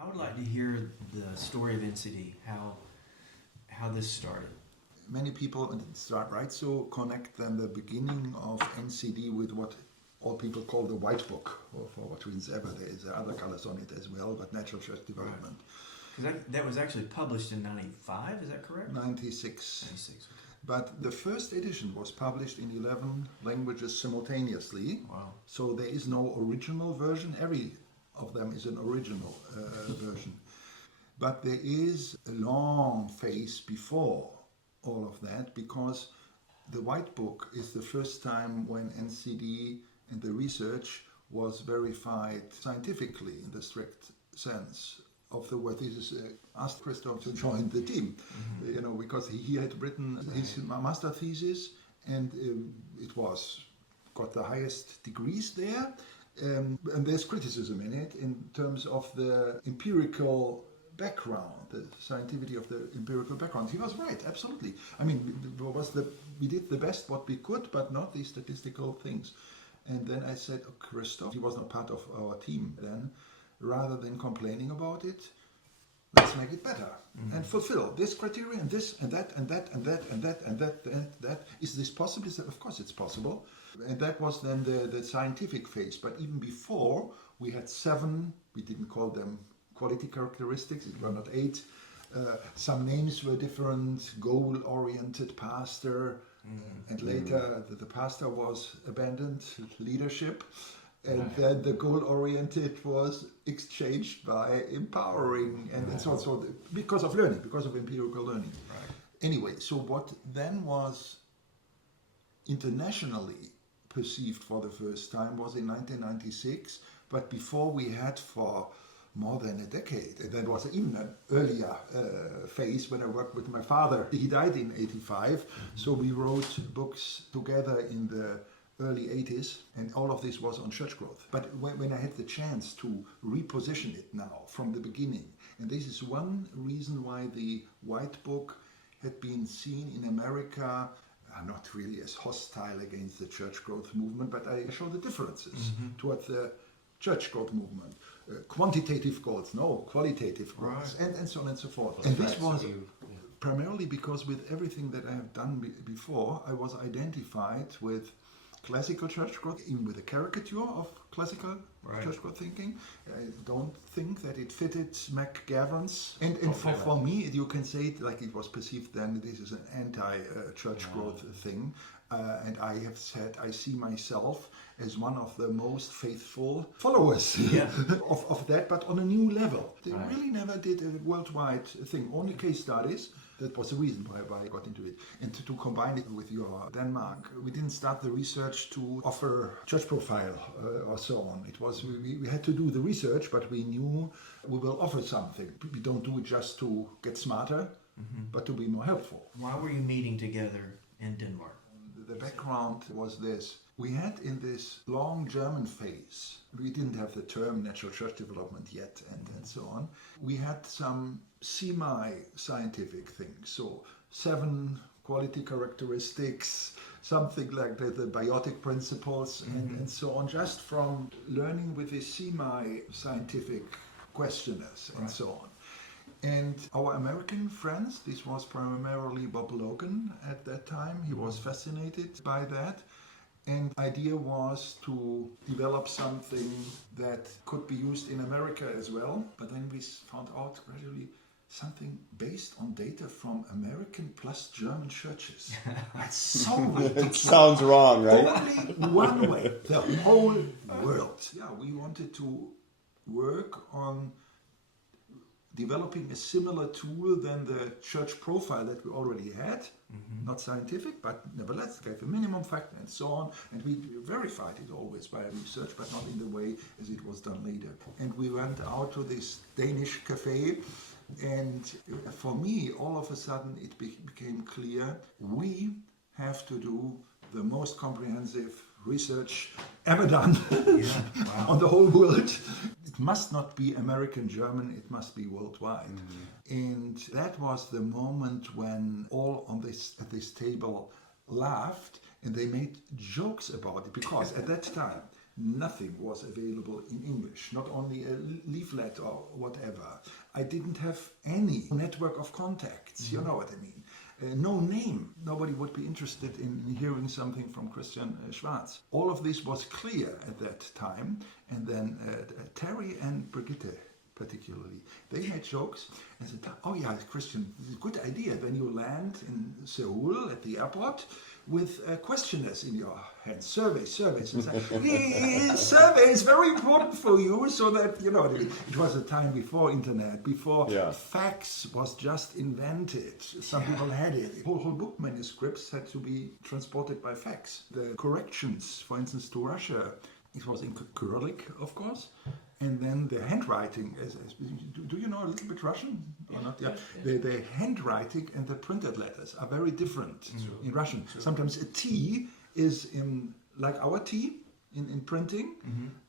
I would like to hear the story of NCD, how this started. Many people connect then the beginning of NCD with what all people call the White Book, or for what reasons ever. There is other colors on it as well, but Natural Church Development. Right. That was actually published in 95, is that correct? 96. 96. Okay. But the first edition was published in 11 languages simultaneously. Wow. So there is no original version. Every of them is an original version. But there is a long phase before all of that, because the White Book is the first time when NCD and the research was verified scientifically in the strict sense of the word. This is asked Christoph to join the team, because he had written his master thesis, and it got the highest degrees there, and there's criticism in it in terms of the empirical background, the scientificity of the empirical background. He was right, absolutely. I mean, we did the best what we could, but not the statistical things. And then I said, Christoph, he was not part of our team then, rather than complaining about it, let's make it better and fulfill this criteria and this and that and that and that and that and that and that. Is this possible? Of course it's possible. And that was then the scientific phase. But even before, we had 7, we didn't call them quality characteristics, it were not 8. Some names were different, goal-oriented pastor, and later the pastor was abandoned, leadership. And then the goal-oriented was exchanged by empowering, and so on. So because of learning, because of empirical learning. Right. Anyway, so what then was internationally perceived for the first time was in 1996, but before we had for more than a decade. And that was even an earlier phase when I worked with my father. He died in 85, so we wrote books together in the early 80s, and all of this was on church growth. But when I had the chance to reposition it now from the beginning, and this is one reason why the White Book had been seen in America, not really as hostile against the church growth movement, but I show the differences towards the church growth movement. Quantitative goals, no, qualitative goals, right. and so on and so forth. Well, and this was primarily because with everything that I have done before, I was identified with classical church growth, even with a caricature of classical church growth thinking. I don't think that it fitted McGavran's. And for me, you can say it like it was perceived then, this is an anti-church growth thing. And I have said, I see myself as one of the most faithful followers of that, but on a new level. They really never did a worldwide thing, only case studies. That was the reason why I got into it. And to combine it with your Denmark, we didn't start the research to offer church profile or so on. It was, we had to do the research, but we knew we will offer something. We don't do it just to get smarter, but to be more helpful. Why were you meeting together in Denmark? The background was this. We had in this long German phase, we didn't have the term natural church development yet and so on. We had some semi-scientific things. So 7 quality characteristics, something like the biotic principles and so on, just from learning with the semi-scientific questionnaires and so on. And our American friends, this was primarily Bob Logan at that time, he was fascinated by that. And the idea was to develop something that could be used in America as well. But then we found out gradually something based on data from American plus German churches. That's so ridiculous. It sounds wrong, right? Only one way, the whole world. Yeah, we wanted to work on developing a similar tool than the church profile that we already had, not scientific, but nevertheless gave a minimum factor and so on, and we verified it always by research, but not in the way as it was done later. And we went out to this Danish cafe, and for me, all of a sudden, it became clear we have to do the most comprehensive research ever done on the whole world. It must not be American, German, it must be worldwide. And that was the moment when all at this table laughed and they made jokes about it, because at that time Nothing was available in English, not only a leaflet or whatever. I didn't have any network of contacts, you know what I mean. No name. Nobody would be interested in hearing something from Christian Schwarz. All of this was clear at that time. And then Terry and Brigitte, particularly, they made jokes and said, oh yeah, Christian, this is a good idea. Then you land in Seoul at the airport with questionnaires in your hands, surveys. And say, survey is very important for you, so that, you know, it was a time before internet, before fax was just invented. Some people had it. Whole book manuscripts had to be transported by fax. The corrections, for instance, to Russia, it was in Cyrillic, of course. And then the handwriting, do you know a little bit Russian or not? Yeah. The handwriting and the printed letters are very different in Russian. Sometimes a T is in, like our T in printing,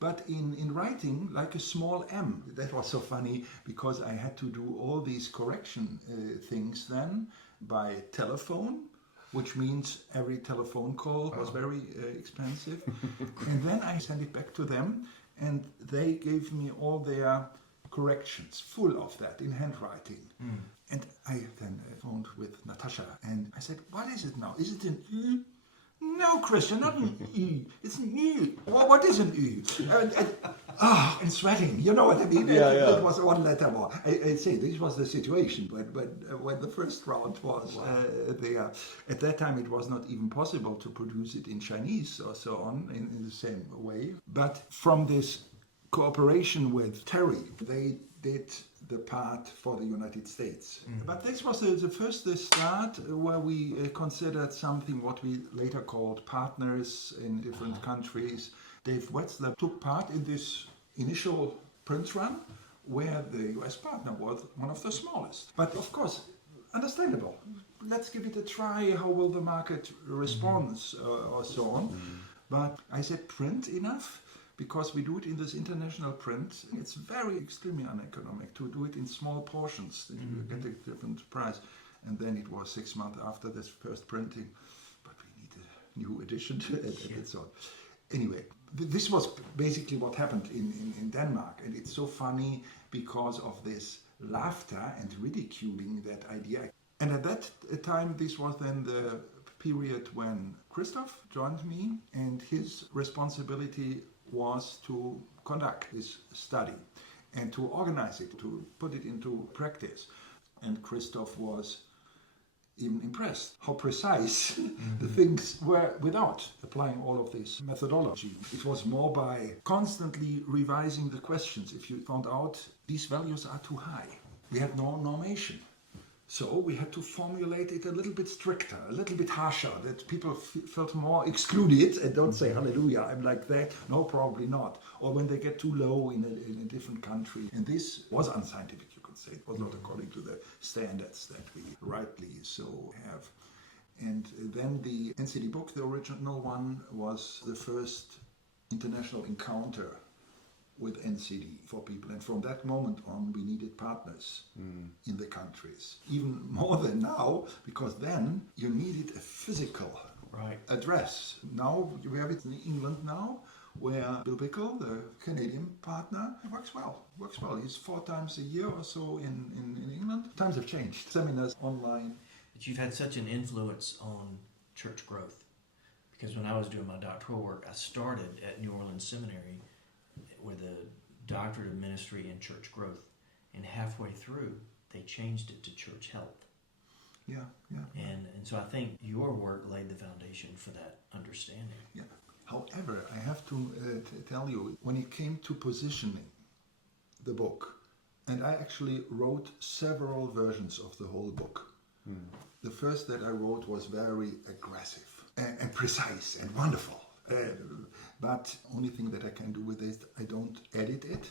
but in writing, like a small M. That was so funny because I had to do all these correction things then by telephone, which means every telephone call was very expensive. And then I sent it back to them, and they gave me all their corrections, full of that, in handwriting. And I then phoned with Natasha, and I said, what is it now? Is it an E? No, Christian, not an E. It's an E. Well, what is an E? And sweating, you know what I mean? It was one letter more. I say this was the situation, but when the first round was there, at that time it was not even possible to produce it in Chinese or so on in the same way. But from this cooperation with Terry, they did the part for the United States. But this was the first start where we considered something what we later called partners in different countries. Dave Wetzler took part in this initial print run where the US partner was one of the smallest. But of course, understandable. Let's give it a try. How will the market respond or so on? But I said print enough, because we do it in this international print. It's very extremely uneconomic to do it in small portions. You get a different price. And then it was 6 months after this first printing, but we need a new edition to it and so on. Anyway, this was basically what happened in Denmark. And it's so funny because of this laughter and ridiculing that idea. And at that time, this was then the period when Christoph joined me, and his responsibility was to conduct this study and to organize it, to put it into practice. And Christoph was even impressed how precise the things were without applying all of this methodology. It was more by constantly revising the questions. If you found out these values are too high, we had no normation. So we had to formulate it a little bit stricter, a little bit harsher, that people felt more excluded and don't say, hallelujah, I'm like that. No, probably not. Or when they get too low in a different country. And this was unscientific, you could say. It was not according to the standards that we rightly so have. And then the NCD book, the original one, was the first international encounter with NCD for people. And from that moment on, we needed partners in the countries. Even more than now, because then you needed a physical address. Now, we have it in England now, where Bill Bickle, the Canadian partner, works well. He's 4 times a year or so in England. Times have changed. Seminars online. But you've had such an influence on church growth. Because when I was doing my doctoral work, I started at New Orleans Seminary with a doctorate of ministry in church growth, and halfway through they changed it to church health. And so I think your work laid the foundation for that understanding. However, I have to tell you, when it came to positioning the book, and I actually wrote several versions of the whole book. The first that I wrote was very aggressive and precise and wonderful. But only thing that I can do with it, I don't edit it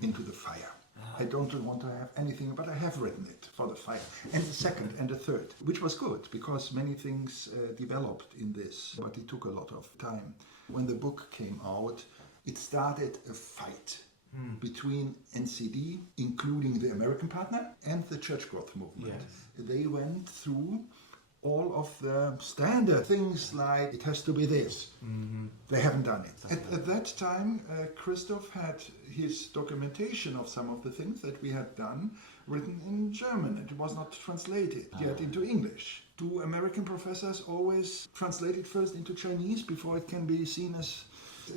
into the fire. I don't want to have anything, but I have written it for the fire. And the second and the third, which was good, because many things developed in this, but it took a lot of time. When the book came out, it started a fight between NCD, including the American partner, and the church growth movement. They went through all of the standard things like it has to be this. Mm-hmm. They haven't done it. At that time, Christoph had his documentation of some of the things that we had done written in German. It was not translated yet into English. Do American professors always translate it first into Chinese before it can be seen as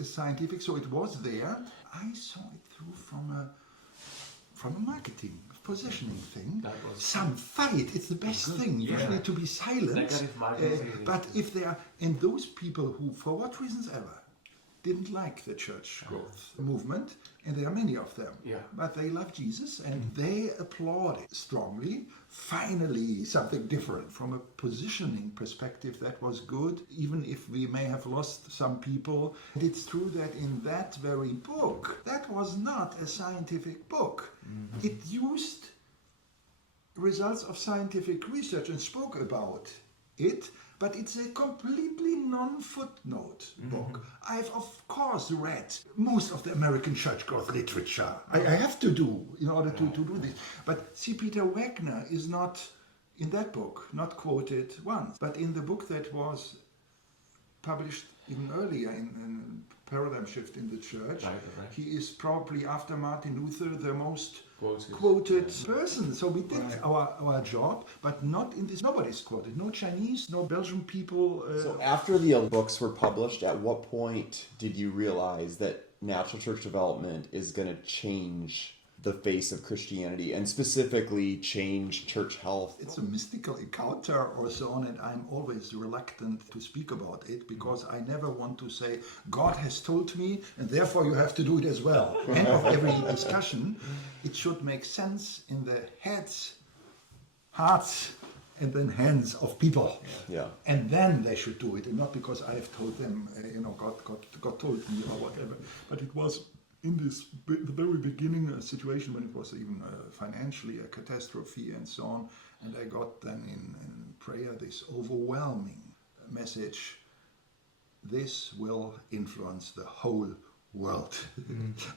scientific? So it was there. I saw it through from a marketing positioning thing. Some fight, it's the best thing. Usually to be silent. But if there are, and those people who, for what reasons ever, didn't like the church growth movement, and there are many of them, but they love Jesus and they applaud it strongly. Finally, something different from a positioning perspective that was good, even if we may have lost some people. And it's true that in that very book, that was not a scientific book. Mm-hmm. It used results of scientific research and spoke about it, but it's a completely non-footnote book. I've, of course, read most of the American church growth literature. I have to do in order to do this. But see, Peter Wagner is not, in that book, not quoted once. But in the book that was published even earlier in Paradigm Shift in the Church, he is probably, after Martin Luther, the most quoted person. So we did our job, but not in this. Nobody's quoted. No Chinese, no Belgian people. So after the books were published, at what point did you realize that natural church development is going to change the face of Christianity and specifically change church health? It's a mystical encounter or so on, and I'm always reluctant to speak about it because I never want to say, God has told me, and therefore you have to do it as well. End of every discussion. It should make sense in the heads, hearts, and then hands of people. Yeah. And then they should do it, and not because I have told them, God told me or whatever. But it was in this the very beginning a situation when it was even financially a catastrophe and so on, and I got then in prayer this overwhelming message: this will influence the whole world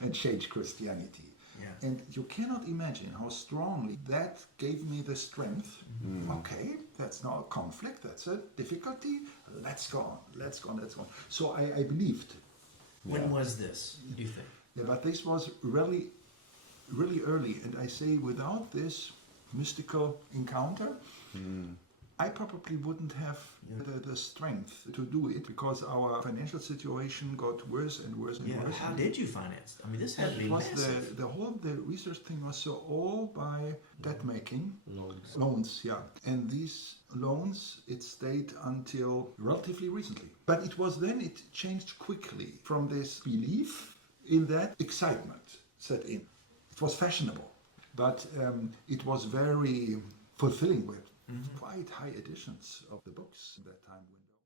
and change Christianity. Yeah. And you cannot imagine how strongly that gave me the strength. Okay, that's not a conflict, that's a difficulty. Let's go on. So I believed. When was this, do you think? Yeah, but this was really, really early. And I say, without this mystical encounter, I probably wouldn't have the strength to do it because our financial situation got worse and worse and worse. How did you finance? I mean, this had to be massive. The research thing was so all by debt making. Loans, yeah. And these loans, it stayed until relatively recently. But it changed quickly from this belief in that excitement set in. It was fashionable, but it was very fulfilling with quite high editions of the books in that time window.